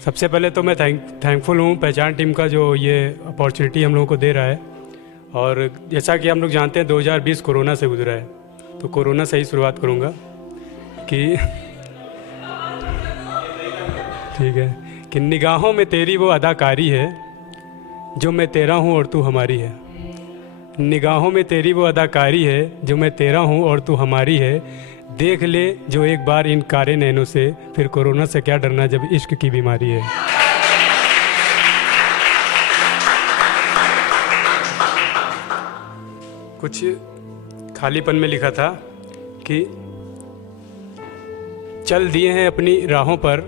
सबसे पहले तो मैं थैंकफुल हूँ पहचान टीम का जो ये अपॉर्चुनिटी हम लोगों को दे रहा है। और जैसा कि हम लोग जानते हैं 2020 कोरोना से गुजरा है, तो कोरोना से ही शुरुआत करूँगा कि ठीक है कि निगाहों में तेरी वो अदाकारी है जो मैं तेरा हूँ और तू हमारी है। निगाहों में तेरी वो अदाकारी है जो मैं तेरा हूँ और तू हमारी है। देख ले जो एक बार इन कारे नैनों से, फिर कोरोना से क्या डरना जब इश्क की बीमारी है। कुछ खालीपन में लिखा था कि चल दिए हैं अपनी राहों पर,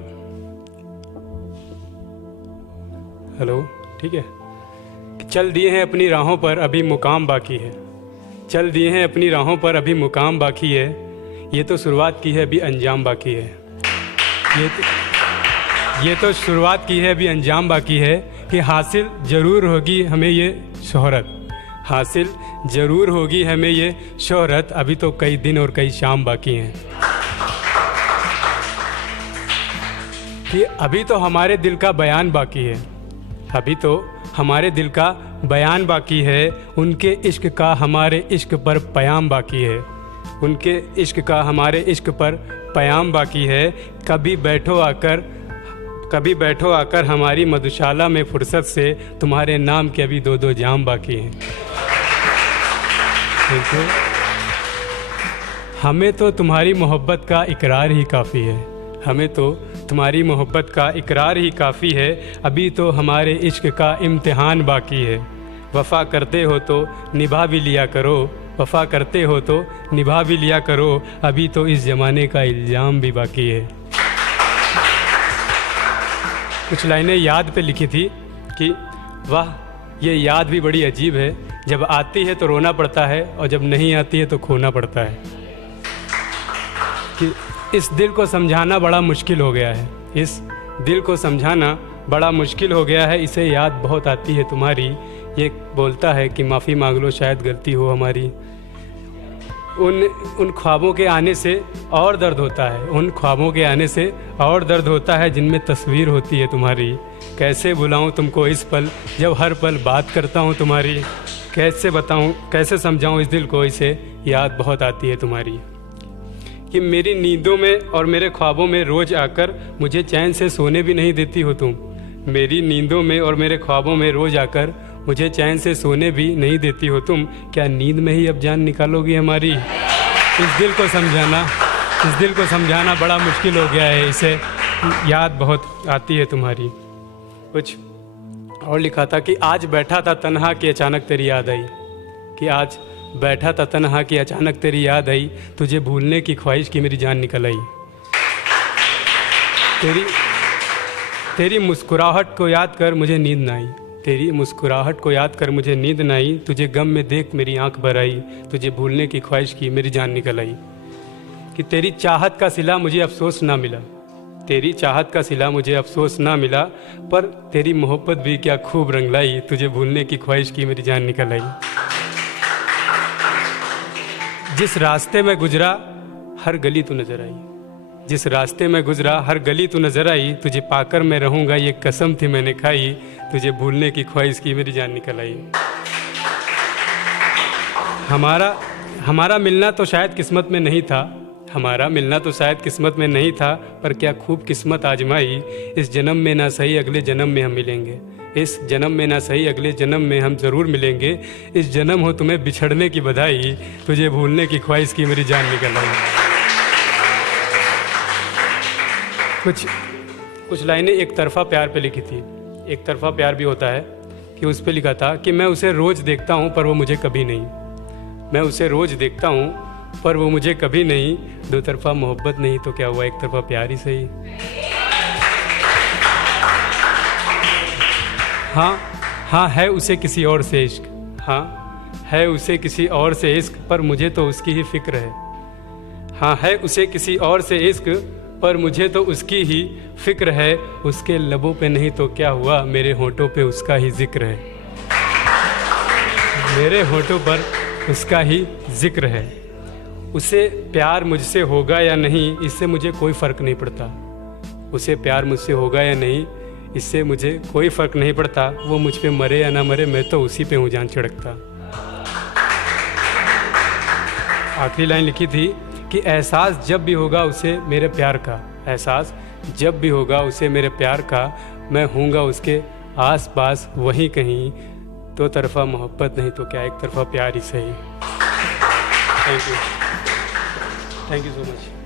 हेलो ठीक है, चल दिए हैं अपनी राहों पर अभी मुकाम बाकी है। चल दिए हैं अपनी राहों पर अभी मुकाम बाकी है। ये तो शुरुआत की है अभी अंजाम बाकी है। ये तो शुरुआत की है अभी अंजाम बाकी है कि हासिल ज़रूर होगी हमें ये शोहरत। हासिल ज़रूर होगी हमें ये शोहरत। अभी तो कई दिन और कई शाम बाकी हैं। कि अभी तो हमारे दिल का बयान बाकी है। अभी तो हमारे दिल का बयान बाकी है। उनके इश्क का हमारे इश्क पर पयाम बाकी है। उनके इश्क का हमारे इश्क पर पयाम बाकी है। कभी बैठो आकर हमारी मधुशाला में फुर्सत से, तुम्हारे नाम के अभी 2-2 जाम बाकी हैं। हमें तो तुम्हारी मोहब्बत का इकरार ही काफ़ी है। हमें तो तुम्हारी मोहब्बत का इकरार ही काफ़ी है। अभी तो हमारे इश्क का इम्तिहान बाकी है। वफ़ा करते हो तो निभा भी लिया करो। वफ़ा करते हो तो निभा भी लिया करो। अभी तो इस ज़माने का इल्ज़ाम भी बाकी है। कुछ लाइनें याद पे लिखी थी कि वाह ये याद भी बड़ी अजीब है। जब आती है तो रोना पड़ता है और जब नहीं आती है तो खोना पड़ता है। कि इस दिल को समझाना बड़ा मुश्किल हो गया है। इस दिल को समझाना बड़ा मुश्किल हो गया है। इसे याद बहुत आती है तुम्हारी। ये बोलता है कि माफ़ी मांग लो शायद गलती हो हमारी। उन ख्वाबों के आने से और दर्द होता है। उन ख्वाबों के आने से और दर्द होता है जिनमें तस्वीर होती है तुम्हारी। कैसे भुलाऊं तुमको इस पल जब हर पल बात करता हूं तुम्हारी। कैसे बताऊं, कैसे समझाऊं इस दिल को, इसे याद बहुत आती है तुम्हारी। कि मेरी नींदों में और मेरे ख्वाबों में रोज़ आकर मुझे चैन से सोने भी नहीं देती हो तुम। मेरी नींदों में और मेरे ख्वाबों में रोज़ आकर मुझे चैन से सोने भी नहीं देती हो तुम। क्या नींद में ही अब जान निकालोगी हमारी। इस दिल को समझाना बड़ा मुश्किल हो गया है। इसे याद बहुत आती है तुम्हारी। कुछ और लिखा था कि आज बैठा था तन्हा कि अचानक तेरी याद आई। कि आज बैठा था तन्हा कि अचानक तेरी याद आई। तुझे भूलने की ख्वाहिश की मेरी जान निकल आई। तेरी मुस्कुराहट को याद कर मुझे नींद ना आई। तेरी मुस्कुराहट को याद कर मुझे नींद ना आई। तुझे गम में देख मेरी आंख भर आई। तुझे भूलने की ख्वाहिश की मेरी जान निकल आई। कि तेरी चाहत का सिला मुझे अफसोस ना मिला। तेरी चाहत का सिला मुझे अफसोस ना मिला। पर तेरी मोहब्बत भी क्या खूब रंग लाई। तुझे भूलने की ख्वाहिश की मेरी जान निकल आई। जिस रास्ते में गुजरा हर गली तू नजर आई। जिस रास्ते में गुजरा हर गली तू नजर आई। तुझे पाकर मैं रहूँगा ये कसम थी मैंने खाई। तुझे भूलने की ख्वाहिश की मेरी जान निकल आई। हमारा मिलना तो शायद किस्मत में नहीं था। हमारा मिलना तो शायद किस्मत में नहीं था। पर क्या खूब किस्मत आजमाई। इस जन्म में ना सही अगले जन्म में हम मिलेंगे। इस जन्म में ना सही अगले जन्म में हम ज़रूर मिलेंगे। इस जन्म हो तुम्हें बिछड़ने की बधाई। तुझे भूलने की ख्वाहिश की मेरी जान निकल आई। कुछ लाइनें एक तरफ़ा प्यार पे लिखी थी। एक तरफ़ा प्यार भी होता है कि उस पे लिखा था कि मैं उसे रोज़ देखता हूँ पर वो मुझे कभी नहीं। मैं उसे रोज़ देखता हूँ पर वो मुझे कभी नहीं। दो तरफ़ा मोहब्बत नहीं तो क्या हुआ, एक तरफ़ा प्यार ही सही। हाँ है उसे किसी और से इश्क। हाँ है उसे किसी और से इश्क पर मुझे तो उसकी ही फिक्र है। हाँ है उसे किसी और से इश्क पर मुझे तो उसकी ही फिक्र है। उसके लबों पे नहीं तो क्या हुआ, मेरे होठों पे उसका ही जिक्र है। मेरे होठों पर उसका ही जिक्र है। उसे प्यार मुझसे होगा या नहीं इससे मुझे कोई फ़र्क नहीं पड़ता। उसे प्यार मुझसे होगा या नहीं इससे मुझे कोई फ़र्क नहीं पड़ता, वो मुझ पे मरे या ना मरे, मैं तो उसी पे हूँ जान छिड़कता। आखिरी लाइन लिखी थी कि एहसास जब भी होगा उसे मेरे प्यार का, एहसास जब भी होगा उसे मेरे प्यार का, मैं हूँगा उसके आस पास वहीं कहीं, दो तरफ़ा मोहब्बत नहीं तो क्या एक तरफ़ा प्यार ही सही। Thank you so much.